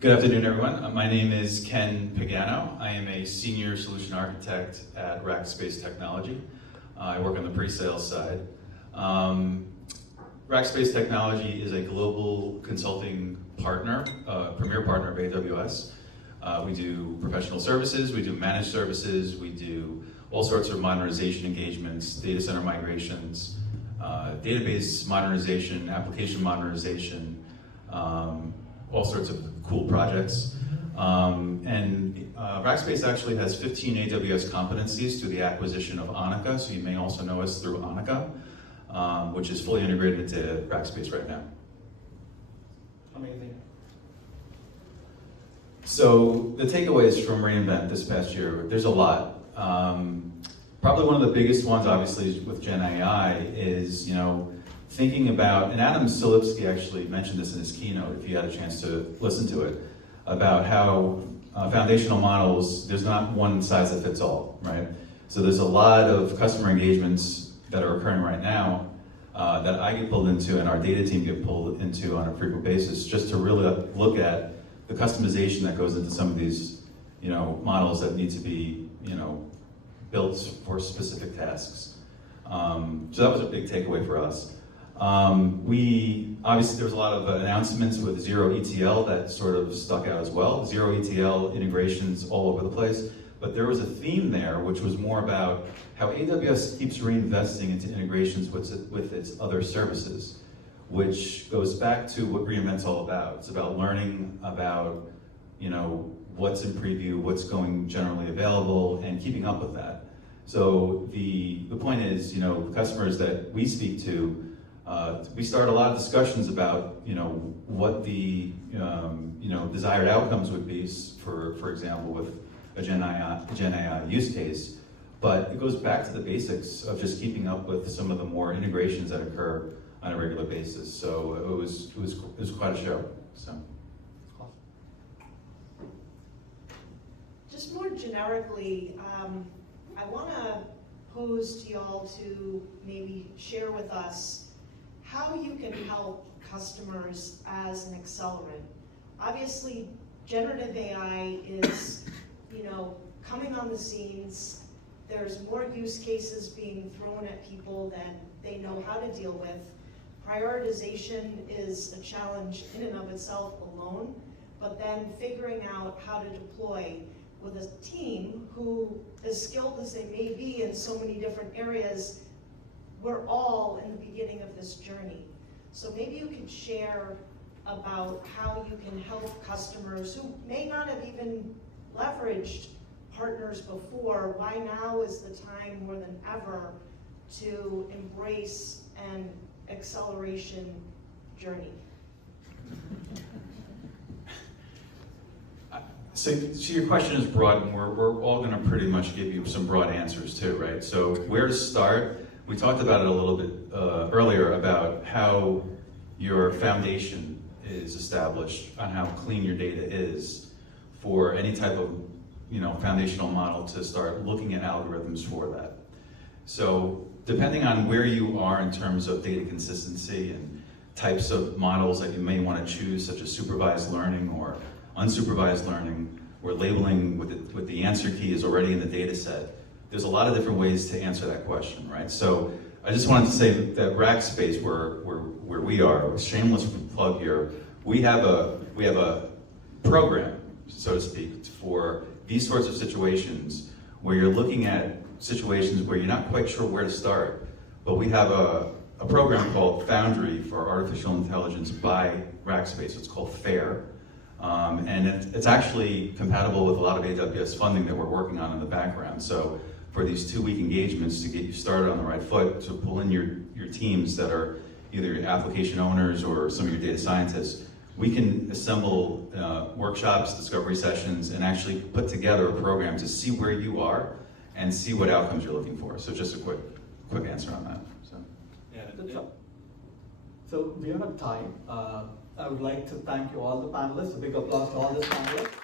Good afternoon, everyone. My name is Ken Pagano. I am a senior solution architect at Rackspace Technology. I work on the pre-sales side. Rackspace Technology is a global consulting partner, premier partner of AWS. We do professional services, we do managed services, we do all sorts of modernization engagements, data center migrations, database modernization, application modernization, all sorts of cool projects. Rackspace actually has 15 AWS competencies through the acquisition of Annika, so you may also know us through Annika, which is fully integrated into Rackspace right now. Amazing. So the takeaways from reInvent this past year, there's a lot. Probably one of the biggest ones, obviously, with Gen AI is, thinking about, and Adam Silipsky actually mentioned this in his keynote, if you had a chance to listen to it, about how foundational models, there's not one size that fits all, right? So there's a lot of customer engagements that are occurring right now that I get pulled into and our data team get pulled into on a frequent basis, just to really look at the customization that goes into some of these, models that need to be, built for specific tasks. So that was a big takeaway for us. Obviously there was a lot of announcements with Zero ETL that sort of stuck out as well. Zero ETL integrations all over the place, but there was a theme there which was more about how AWS keeps reinvesting into integrations with its other services, which goes back to what reInvent's all about. It's about learning about, what's in preview, what's going generally available, and keeping up with that. So the point is, customers that we speak to, we start a lot of discussions about, what the, desired outcomes would be, for example, with a Gen AI use case. But it goes back to the basics of just keeping up with some of the more integrations that occur on a regular basis. So it was quite a show. So. Just more generically, I want to pose to y'all to maybe share with us how you can help customers as an accelerant. Obviously, generative AI is, coming on the scenes. There's more use cases being thrown at people than they know how to deal with. Prioritization is a challenge in and of itself alone, but then figuring out how to deploy with a team who, as skilled as they may be in so many different areas, we're all in the beginning of this journey. So maybe you could share about how you can help customers who may not have even leveraged partners before. Why now is the time more than ever to embrace an acceleration journey? So your question is broad, and we're all going to pretty much give you some broad answers too, right? So where to start? We talked about it a little bit earlier about how your foundation is established on how clean your data is for any type of foundational model to start looking at algorithms for that. So depending on where you are in terms of data consistency and types of models that you may want to choose, such as supervised learning or unsupervised learning, where labeling with the answer key is already in the data set, there's a lot of different ways to answer that question, right? So I just wanted to say that Rackspace, where we are, a shameless plug here, we have a program, so to speak, for these sorts of situations where you're looking at situations where you're not quite sure where to start. But we have a program called Foundry for Artificial Intelligence by Rackspace. It's called FAIR. And it's actually compatible with a lot of AWS funding that we're working on in the background. So for these 2-week engagements to get you started on the right foot, to pull in your teams that are either your application owners or some of your data scientists, we can assemble workshops, discovery sessions, and actually put together a program to see where you are and see what outcomes you're looking for. So just a quick answer on that. So. Yeah, good job. So we are out of time. I would like to thank you all the panelists. A big applause to all the panelists.